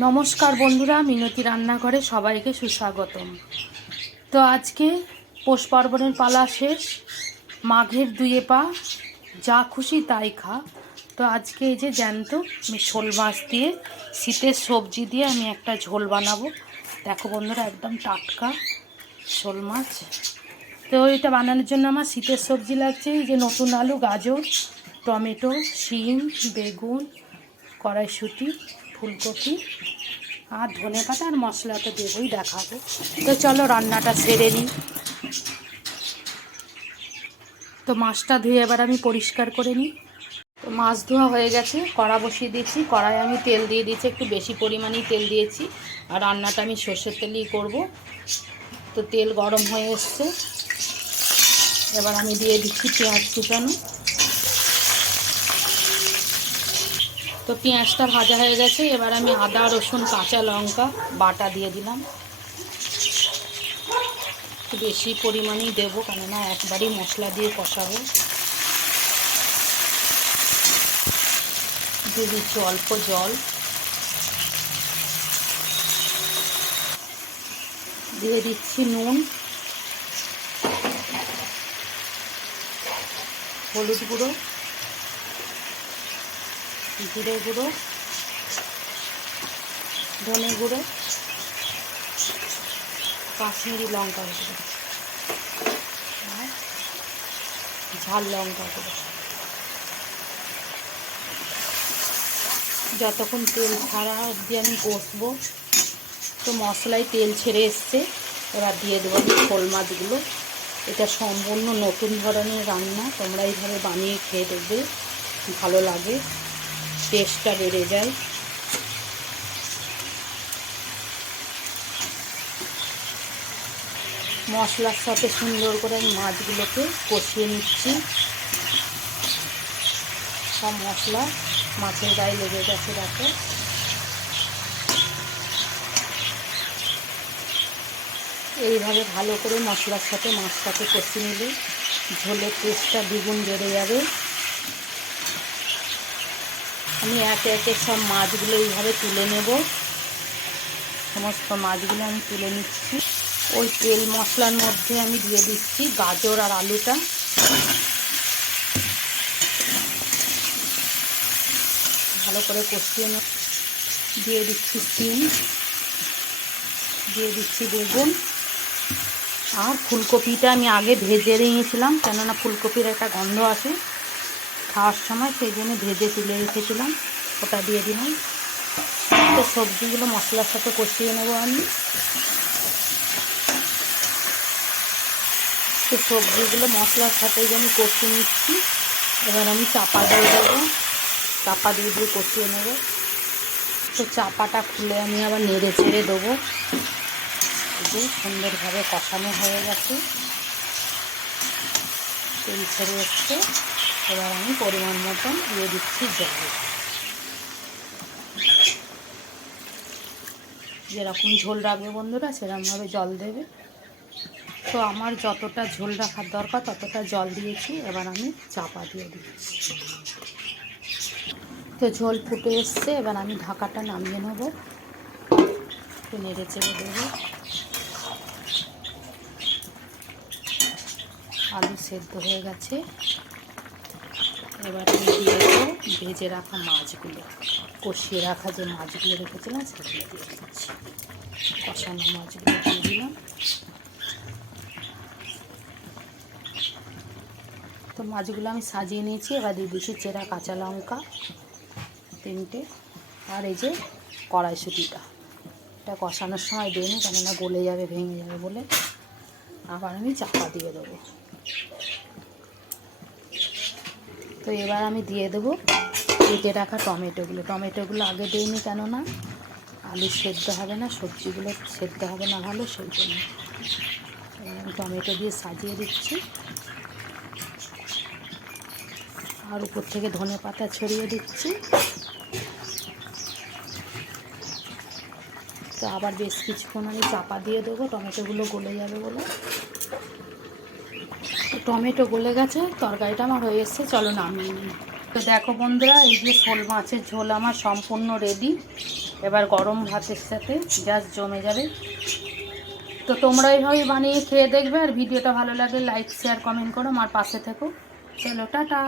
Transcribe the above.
নমস্কার বন্ধুরা, মিনতি রান্নাঘরে সবাইকে সুস্বাগতম। তো আজকে পৌষ পার্বণের পালা শেষ, মাঘের দুয়ে পা, যা খুশি তাই খা। তো আজকে এই যে জ্যান্ত আমি শোল মাছ দিয়ে, শীতের সবজি দিয়ে আমি একটা ঝোল বানাবো। দেখো বন্ধুরা, একদম টাটকা শোল মাছ। তো এটা বানানোর জন্য আমার শীতের সবজি লাগছে এই যে নতুন আলু, গাজর, টমেটো, শিম, বেগুন, কড়াইশুঁটি, ফুলকপি আর ধনেপাতা আর মশলা তো দেবই, দেখাবো। তো চলো রান্নাটা সেরে নিই। তো মাছটা ধুয়ে এবার আমি পরিষ্কার করে নিই। তো মাছ ধোয়া হয়ে গেছে, কড়া বসিয়ে দিয়েছি। কড়াই আমি তেল দিয়ে দিয়েছি, একটু বেশি পরিমাণেই তেল দিয়েছি, আর রান্নাটা আমি সর্ষের তেলেই করব। তো তেল গরম হয়ে এসছে, এবার আমি দিয়ে দিচ্ছি পেঁয়াজ কুচানো। তো পেঁয়াজটা ভাজা হয়ে গেছে, এবার আমি আদা, রসুন, কাঁচা লঙ্কা বাটা দিয়ে দিলাম। একটু বেশি পরিমাণেই দেবো, কেননা একবারই মশলা দিয়ে কষাবো। দিয়ে দিচ্ছি অল্প জল, দিয়ে দিচ্ছি নুন, হলুদ গুঁড়ো, জিরে গুঁড়ো, ধনে গুঁড়ো, কাশ্মীরি লঙ্কা গুঁড়ো আর ঝাল লঙ্কা গুঁড়ো। যতক্ষণ তেল ছাড়া অবধি আমি কষবো। তো মশলায় তেল ছেড়ে এসছে, এবার দিয়ে দেবো আমি শোল মাছগুলো। এটা সম্পূর্ণ নতুন ধরনের রান্না, তোমরা এইভাবে বানিয়ে খেয়ে দেখবে, ভালো লাগে, টেস্টটা বেড়ে যায়। মশলার সাথে সুন্দর করে আমি মাছগুলোকে কষিয়ে নিচ্ছি। সব মশলা মাছের গায়ে লেগে গেছে, দেখো। এইভাবে ভালো করে মশলার সাথে মাছটাকে কষিয়ে নিলে ঝোলের টেস্টটা দ্বিগুণ বেড়ে যাবে। আমি একে একে সব মাছগুলো এইভাবে তুলে নেব। সমস্ত মাছগুলো আমি তুলে নিচ্ছি। ওই তেল মশলার মধ্যে আমি দিয়ে দিচ্ছি গাজর আর আলুটা। ভালো করে কষিয়ে দিয়ে দিচ্ছি শিম, দিয়ে দিচ্ছি বেগুন আর ফুলকপিটা আমি আগে ভেজে নিয়েছিলাম, কেননা ফুলকপির একটা গন্ধ আসে খাওয়ার সময়, সেই জন্য ভেজে তুলে রেখেছিলাম, ওটা দিয়ে দিলাম। তো সবজিগুলো মশলার সাথে কষিয়ে নেব আমি। তো সবজিগুলো মশলার সাথে আমি কষিয়ে নিচ্ছি। এবার আমি চাপা দিয়ে দেবো, চাপা দিয়ে দিয়ে কষিয়ে নেব। তো চাপাটা খুলে আমি আবার নেড়ে চেড়ে দেবো। যে সুন্দরভাবে কষানো হয়ে গেছে, তেল ছেড়ে এসছে। এবার আমি পরিমাণ মতন দিয়ে দিচ্ছি জল। যেরকম ঝোল রাখবে বন্ধুরা, সেরকমভাবে জল দেবে। তো আমার যতটা ঝোল রাখার দরকার ততটা জল দিয়েছি, এবার আমি চাপা দিয়ে দিচ্ছি। তো ঝোল ফুটে এসছে, এবার আমি ঢাকাটা নামিয়ে নেব। একটু নেড়ে চেড়ে দেবো। আলু সেদ্ধ হয়ে গেছে, এবার আমি দিয়ে দেবো ভেজে রাখা মাছগুলো, কষিয়ে রাখা যে মাছগুলো রেখেছিলাম সেগুলো দিয়ে দিচ্ছি। কষানো মাছগুলো দিয়ে দিলাম। তো মাছগুলো আমি সাজিয়ে নিয়েছি, এবার দিয়ে দিচ্ছি চেরা কাঁচা লঙ্কা 3টে, আর এই যে কড়াইশুঁটিটা, এটা কষানোর সময় দিইনি, কেননা গলে যাবে, ভেঙে যাবে বলে। আবার আমি চাপা দিয়ে দেবো। তো এবার আমি দিয়ে দেবো কেটে রাখা টমেটোগুলো আগে দিইনি, কেননা আলু সেদ্ধ হবে না, সবজিগুলো সেদ্ধ হবে না ভালো, সেই জন্য। আমি টমেটো দিয়ে সাজিয়ে দিচ্ছি, আর উপর থেকে ধনেপাতা ছড়িয়ে দিচ্ছি। তো আবার বেশ কিছুক্ষণ আমি চাপা দিয়ে দেবো, টমেটোগুলো গলে যাবে বলে। টমেটো গলে গেছে, তরকারিটা আমার হয়ে এসছে, চলো নামিয়ে নিই। তো দেখো বন্ধুরা, এই যে শোল মাছের ঝোল আমার সম্পূর্ণ রেডি। এবার গরম ভাতের সাথে জাস্ট জমে যাবে। তো তোমরা এইভাবে বানিয়ে খেয়ে দেখবে, আর ভিডিওটা ভালো লাগলে লাইক শেয়ার কমেন্ট করো, আমার পাশে থেকো। চলো টাটা।